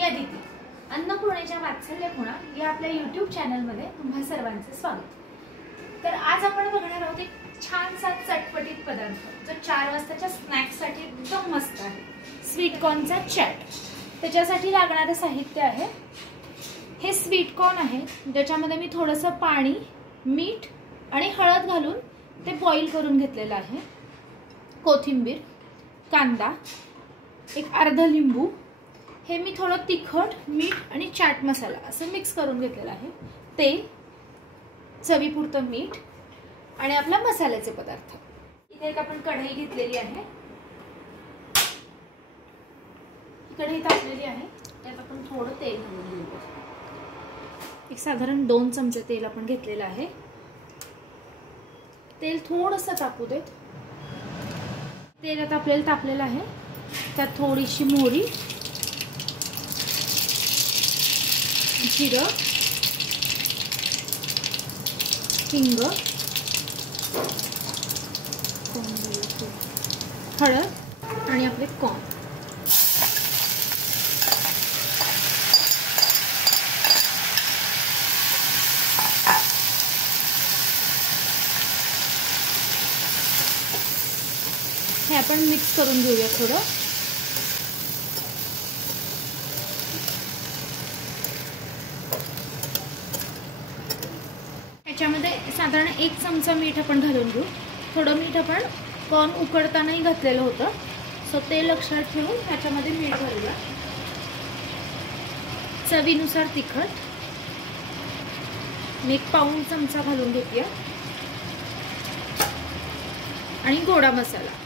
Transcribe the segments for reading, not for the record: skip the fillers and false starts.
मी अदिती. अन्नपूर्णेच्या वात्सल्य खुणा या आपल्या YouTube चॅनलमध्ये तुम्हा सर्वांचे स्वागत. तर आज आपण बघणार आहोत एक छानसा चटपटीत पदार्थ जो 4 वाजताच्या स्नॅक्ससाठी एकदम मस्त आहे. स्वीट कॉर्नचा चॅट. त्याच्यासाठी लागणारे साहित्य आहे हे स्वीट कॉर्न आहे, ज्याच्यामध्ये मी थोडंसं पाणी, मीठ आणि हळद घालून ते बॉईल करून घेतलेलं आहे. कोथिंबीर, कांदा, एक अर्धा लिंबू, हे मी थोडं तिखट, मीठ आणि चाट मसाला असं मिक्स करून घेतलेलं आहे. तेल, चवीपुरतं मीठ आणि आपला मसाल्याचे पदार्थ. इथे एक आपण कढई घेतलेली आहे. कढई तापलेली आहे, त्यात आपण थोडं तेल घालून घेऊया. एक साधारण 2 चमचे तेल आपण घेतलेलं आहे. तेल थोडंसं तापू देत. तेल आता आपल्याला तापलेलं आहे. त्यात थोडीशी मोहरी, जिरं, हिंग, हळद आणि आपले कॉर्न. हे आपण मिक्स करून घेऊया थोडं. याच्यामध्ये साधारण 1 चमचा मीठ आपण घालून घेऊ. थोडं मीठ आपण कॉर्न उकडतानाही घातलेलं होतं, सो ते लक्षात ठेवून ह्याच्यामध्ये मीठ घालूया. चवीनुसार तिखट मी 1 पाऊण चमचा घालून घेतला आणि गोडा मसाला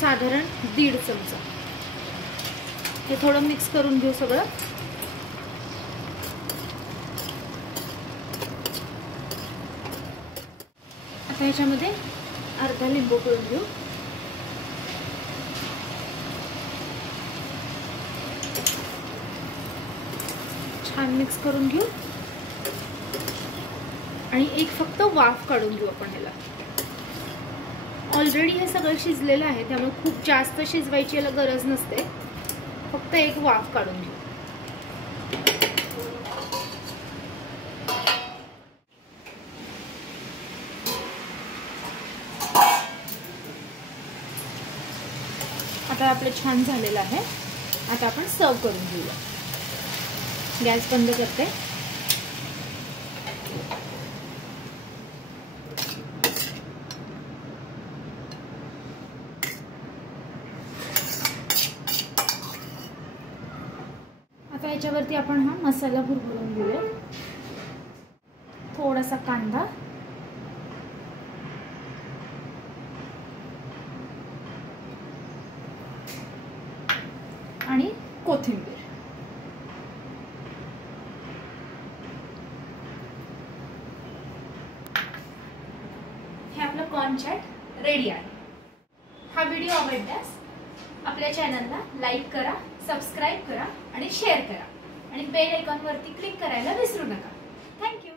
साधारण 1.5 चमचा. हे थोडं मिक्स करून घेऊ सगळं. आता ह्याच्यामध्ये अर्धा लिंबू पिळून घेऊ. छान मिक्स करून घेऊ आणि एक फक्त वाफ काढून घेऊ आपण ह्याला. ऑलरेडी हे सगळं शिजलेलं आहे, त्यामुळे खूप जास्त शिजवायची याला गरज नसते. फक्त एक वाफ काढून घेऊ. आता आपलं छान झालेलं आहे. आता आपण सर्व करून घेऊया. गॅस बंद करते. आता याच्यावरती आपण हा मसाला भुरभुरून घेऊया. थोडासा कांदा, आणि कोथिंबीर. हे आपलं कॉर्न चॅट रेडी आहे. हा व्हिडिओ आवडल्यास आपल्या चॅनलला लाईक करा, सबस्क्राईब करा आणि शेअर करा आणि बेल आयकॉन वरती क्लिक करायला विसरू नका. थँक्यू.